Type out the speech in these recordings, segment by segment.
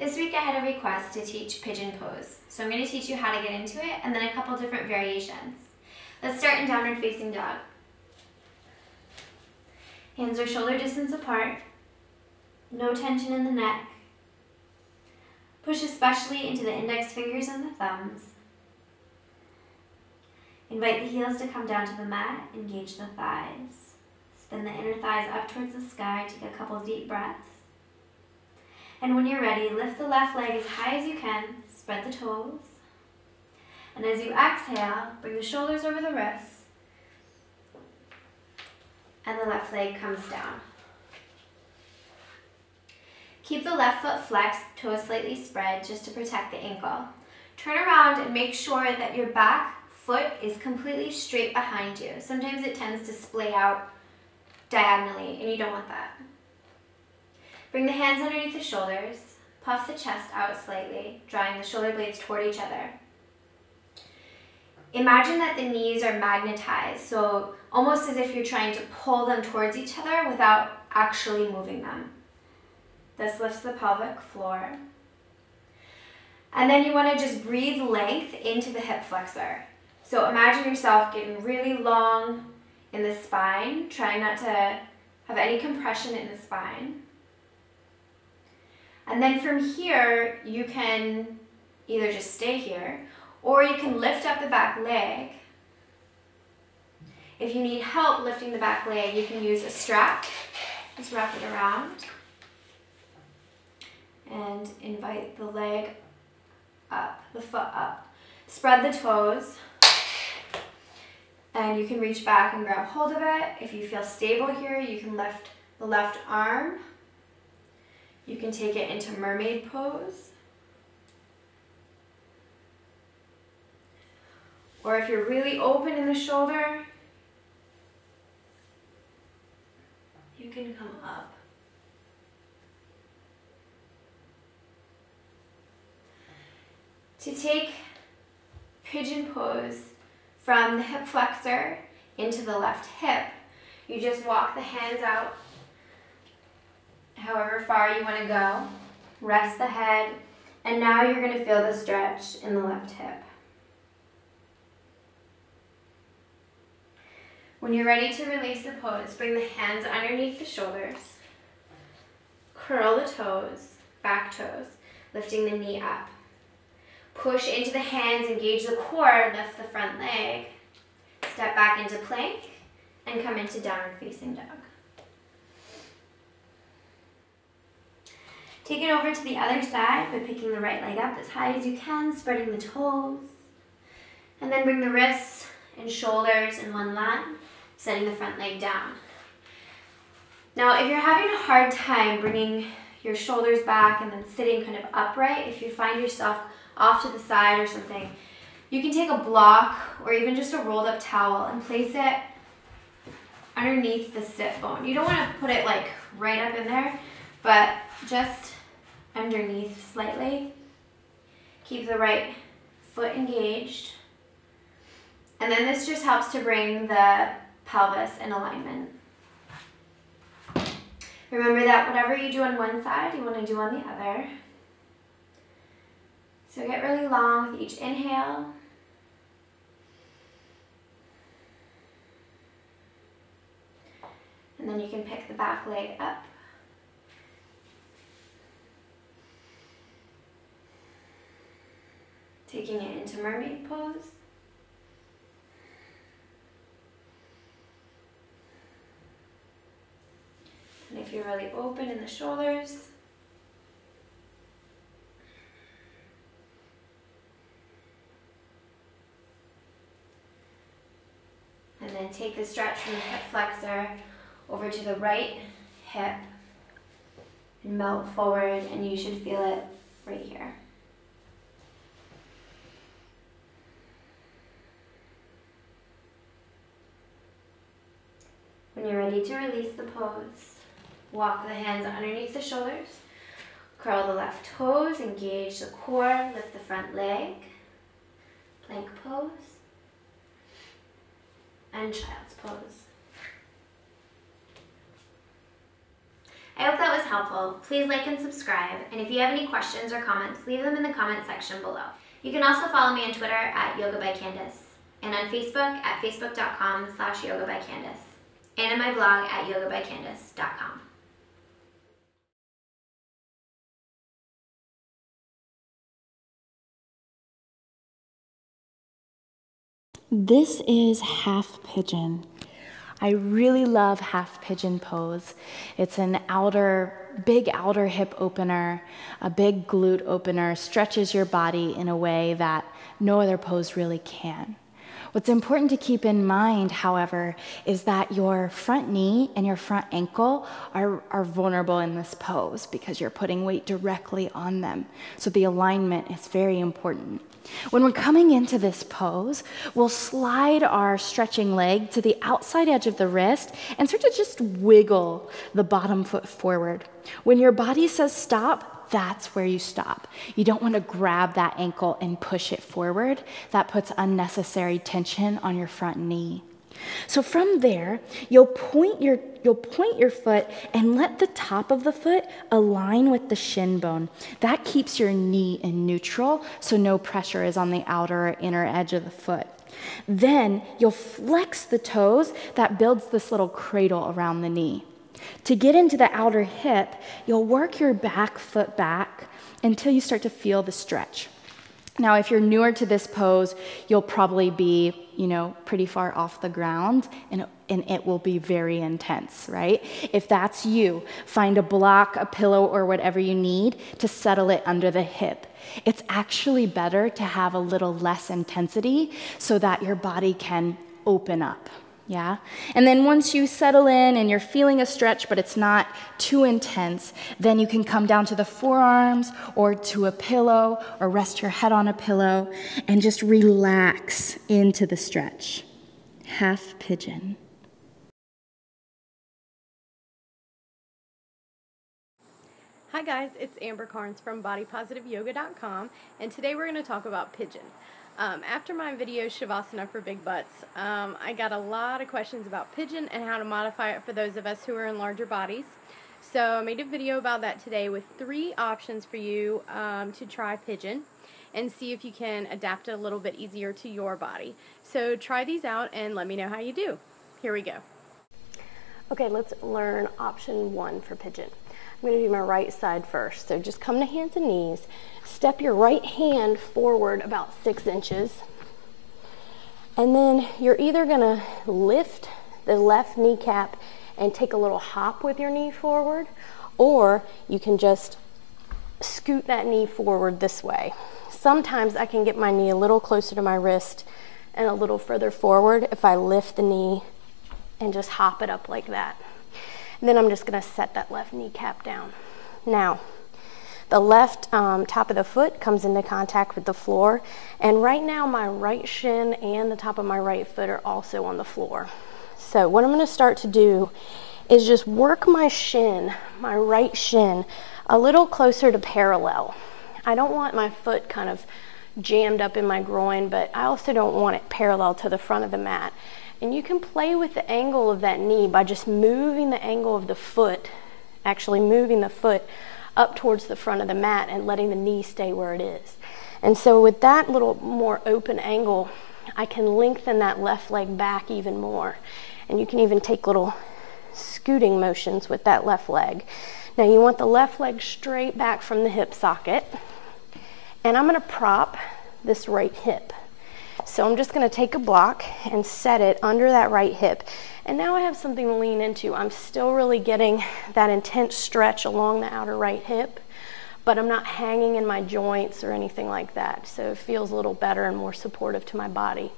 This week I had a request to teach pigeon pose, so I'm going to teach you how to get into it and then a couple different variations. Let's start in downward facing dog. Hands are shoulder distance apart, no tension in the neck. Push especially into the index fingers and the thumbs. Invite the heels to come down to the mat, engage the thighs. Spin the inner thighs up towards the sky, take a couple deep breaths. And when you're ready, lift the left leg as high as you can, spread the toes. And as you exhale, bring the shoulders over the wrists, and the left leg comes down. Keep the left foot flexed, toes slightly spread, just to protect the ankle. Turn around and make sure that your back foot is completely straight behind you. Sometimes it tends to splay out diagonally, and you don't want that. Bring the hands underneath the shoulders, puff the chest out slightly, drawing the shoulder blades toward each other. Imagine that the knees are magnetized, so almost as if you're trying to pull them towards each other without actually moving them. This lifts the pelvic floor. And then you want to just breathe length into the hip flexor. So imagine yourself getting really long in the spine, trying not to have any compression in the spine. And then from here, you can either just stay here, or you can lift up the back leg. If you need help lifting the back leg, you can use a strap. Just wrap it around. And invite the leg up, the foot up. Spread the toes. And you can reach back and grab hold of it. If you feel stable here, you can lift the left arm. You can take it into mermaid pose. Or if you're really open in the shoulder, you can come up. To take pigeon pose from the hip flexor into the left hip, you just walk the hands out however far you want to go. Rest the head, and now you're going to feel the stretch in the left hip. When you're ready to release the pose, bring the hands underneath the shoulders. Curl the toes, back toes, lifting the knee up. Push into the hands, engage the core, lift the front leg. Step back into plank and come into downward facing dog. Take it over to the other side by picking the right leg up as high as you can, spreading the toes. And then bring the wrists and shoulders in one line, setting the front leg down. Now, if you're having a hard time bringing your shoulders back and then sitting kind of upright, if you find yourself off to the side or something, you can take a block or even just a rolled up towel and place it underneath the sit bone. You don't want to put it like right up in there, but just underneath slightly. Keep the right foot engaged. And then this just helps to bring the pelvis in alignment. Remember that whatever you do on one side, you want to do on the other. So get really long with each inhale. And then you can pick the back leg up. Taking it into mermaid pose. And if you're really open in the shoulders, and then take the stretch from the hip flexor over to the right hip and melt forward, and you should feel it right here. When you're ready to release the pose, walk the hands underneath the shoulders, curl the left toes, engage the core, lift the front leg, plank pose, and child's pose. I hope that was helpful. Please like and subscribe, and if you have any questions or comments, leave them in the comment section below. You can also follow me on Twitter at Yoga by Candace, and on Facebook at facebook.com/yogabycandace, and in my blog at yogabycandace.com. This is half pigeon. I really love half pigeon pose. It's an big outer hip opener, a big glute opener, stretches your body in a way that no other pose really can. What's important to keep in mind, however, is that your front knee and your front ankle are vulnerable in this pose because you're putting weight directly on them. So the alignment is very important. When we're coming into this pose, we'll slide our stretching leg to the outside edge of the wrist and start to just wiggle the bottom foot forward. When your body says stop, that's where you stop. You don't want to grab that ankle and push it forward. That puts unnecessary tension on your front knee. So from there, you'll point your foot and let the top of the foot align with the shin bone. That keeps your knee in neutral, so no pressure is on the outer or inner edge of the foot. Then you'll flex the toes. That builds this little cradle around the knee. To get into the outer hip, you'll work your back foot back until you start to feel the stretch. Now, if you're newer to this pose, you'll probably be, pretty far off the ground, and it will be very intense, right? If that's you, find a block, a pillow, or whatever you need to settle it under the hip. It's actually better to have a little less intensity so that your body can open up. Yeah? And then once you settle in and you're feeling a stretch, but it's not too intense, then you can come down to the forearms or to a pillow or rest your head on a pillow and just relax into the stretch. Half pigeon. Hi guys, it's Amber Carnes from BodyPositiveYoga.com, and today we're going to talk about pigeon. After my video Shavasana for Big Butts, I got a lot of questions about pigeon and how to modify it for those of us who are in larger bodies. So I made a video about that today with 3 options for you to try pigeon and see if you can adapt it a little bit easier to your body. So try these out and let me know how you do. Here we go. Okay, let's learn option 1 for pigeon. I'm going to do my right side first. So just come to hands and knees. Step your right hand forward about 6 inches. And then you're either going to lift the left kneecap and take a little hop with your knee forward, or you can just scoot that knee forward this way. Sometimes I can get my knee a little closer to my wrist and a little further forward if I lift the knee and just hop it up like that. And then I'm just going to set that left kneecap down. Now, the left top of the foot comes into contact with the floor, and right now my right shin and the top of my right foot are also on the floor. So what I'm going to start to do is just work my shin, my right shin, a little closer to parallel. I don't want my foot kind of jammed up in my groin, but I also don't want it parallel to the front of the mat. And you can play with the angle of that knee by just moving the angle of the foot, actually moving the foot up towards the front of the mat and letting the knee stay where it is. And so with that little more open angle, I can lengthen that left leg back even more. And you can even take little scooting motions with that left leg. Now you want the left leg straight back from the hip socket. And I'm going to prop this right hip. So I'm just going to take a block and set it under that right hip. And now I have something to lean into. I'm still really getting that intense stretch along the outer right hip, but I'm not hanging in my joints or anything like that. So it feels a little better and more supportive to my body.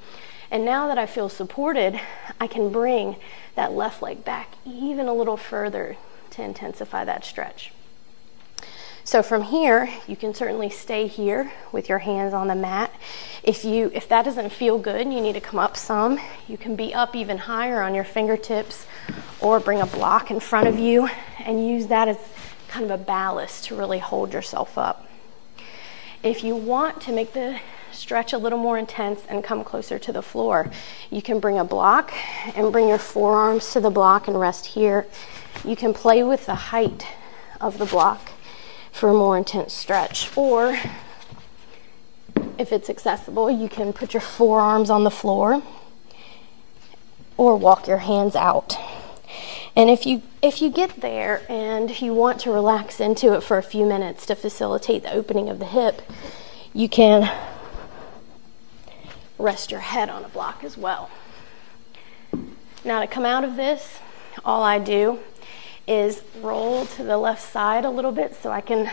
And now that I feel supported, I can bring that left leg back even a little further to intensify that stretch. So from here, you can certainly stay here with your hands on the mat. If that doesn't feel good and you need to come up some, you can be up even higher on your fingertips or bring a block in front of you and use that as kind of a ballast to really hold yourself up. If you want to make the stretch a little more intense and come closer to the floor, you can bring a block and bring your forearms to the block and rest here. You can play with the height of the block for a more intense stretch, or if it's accessible, you can put your forearms on the floor or walk your hands out. And if you get there and you want to relax into it for a few minutes to facilitate the opening of the hip, you can rest your head on a block as well. Now to come out of this, all I do is roll to the left side a little bit so I can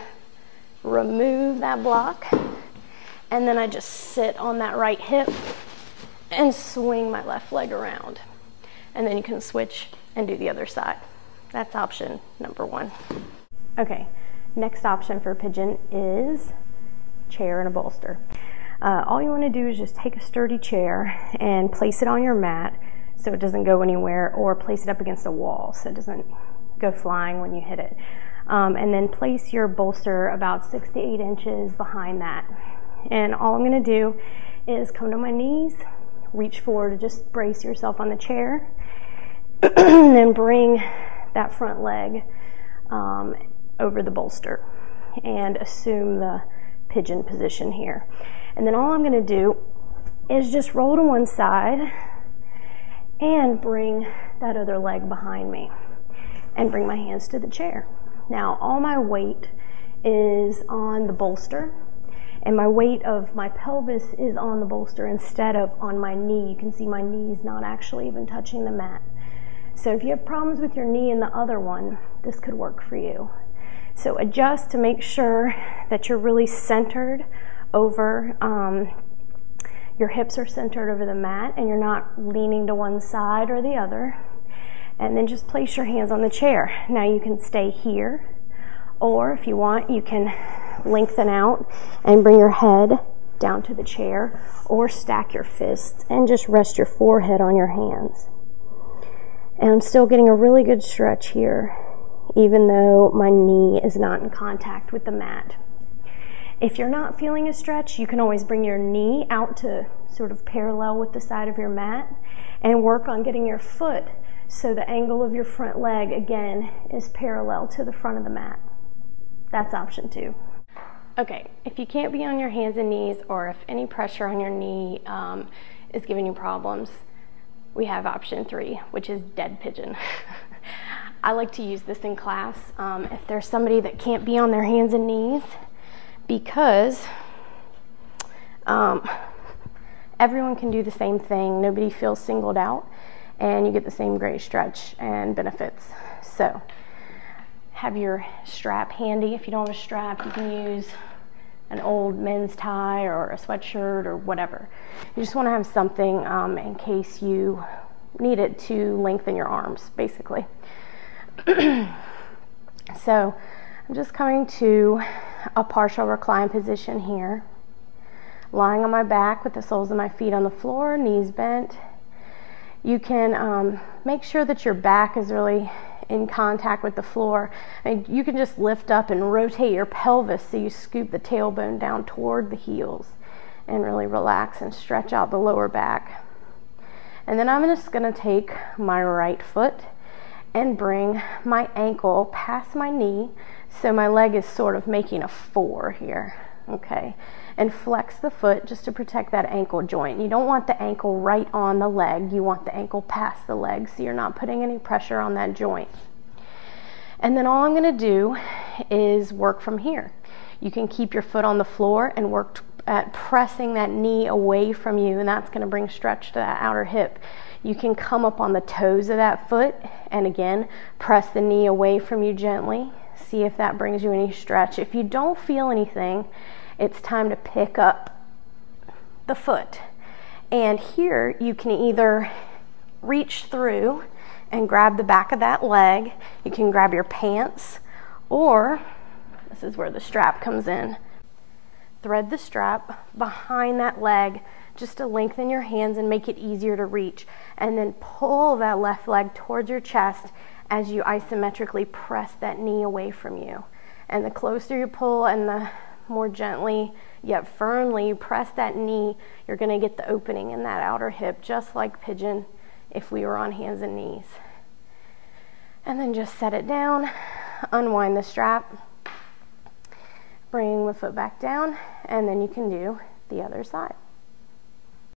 remove that block, and then I just sit on that right hip and swing my left leg around. And then you can switch and do the other side. That's option number 1. Okay, next option for Pigeon is chair and a bolster. All you want to do is just take a sturdy chair and place it on your mat so it doesn't go anywhere, or place it up against a wall so it doesn't go flying when you hit it. And then place your bolster about 6 to 8 inches behind that. And all I'm going to do is come to my knees, reach forward, just brace yourself on the chair, and then bring that front leg over the bolster and assume the pigeon position here. And then all I'm going to do is just roll to one side and bring that other leg behind me and bring my hands to the chair. Now all my weight is on the bolster, and my weight of my pelvis is on the bolster instead of on my knee. You can see my knee's not actually even touching the mat. So if you have problems with your knee and the other one, this could work for you. So adjust to make sure that you're really centered over, your hips are centered over the mat and you're not leaning to one side or the other. And then just place your hands on the chair. Now you can stay here, or if you want, you can lengthen out and bring your head down to the chair, or stack your fists and just rest your forehead on your hands. And I'm still getting a really good stretch here, even though my knee is not in contact with the mat. If you're not feeling a stretch, you can always bring your knee out to sort of parallel with the side of your mat and work on getting your foot so the angle of your front leg, again, is parallel to the front of the mat. That's option 2. Okay, if you can't be on your hands and knees, or if any pressure on your knee is giving you problems, we have option 3, which is dead pigeon. I like to use this in class if there's somebody that can't be on their hands and knees, because everyone can do the same thing. Nobody feels singled out, and you get the same great stretch and benefits. So have your strap handy. If you don't have a strap, you can use an old men's tie or a sweatshirt or whatever. You just want to have something in case you need it to lengthen your arms, basically. So I'm just coming to a partial recline position here, lying on my back with the soles of my feet on the floor, knees bent. You can make sure that your back is really in contact with the floor. And you can just lift up and rotate your pelvis so you scoop the tailbone down toward the heels and really relax and stretch out the lower back. And then I'm just going to take my right foot and bring my ankle past my knee so my leg is sort of making a 4 here, okay? And flex the foot just to protect that ankle joint. You don't want the ankle right on the leg. You want the ankle past the leg so you're not putting any pressure on that joint. And then all I'm going to do is work from here. You can keep your foot on the floor and work at pressing that knee away from you, and that's going to bring stretch to that outer hip. You can come up on the toes of that foot and again press the knee away from you gently. See if that brings you any stretch. If you don't feel anything, it's time to pick up the foot. And here you can either reach through and grab the back of that leg. You can grab your pants, or this is where the strap comes in. Thread the strap behind that leg just to lengthen your hands and make it easier to reach. And then pull that left leg towards your chest as you isometrically press that knee away from you. And the closer you pull and the more gently yet firmly press that knee, you're going to get the opening in that outer hip, just like Pigeon if we were on hands and knees. And then just set it down, unwind the strap, bring the foot back down, and then you can do the other side.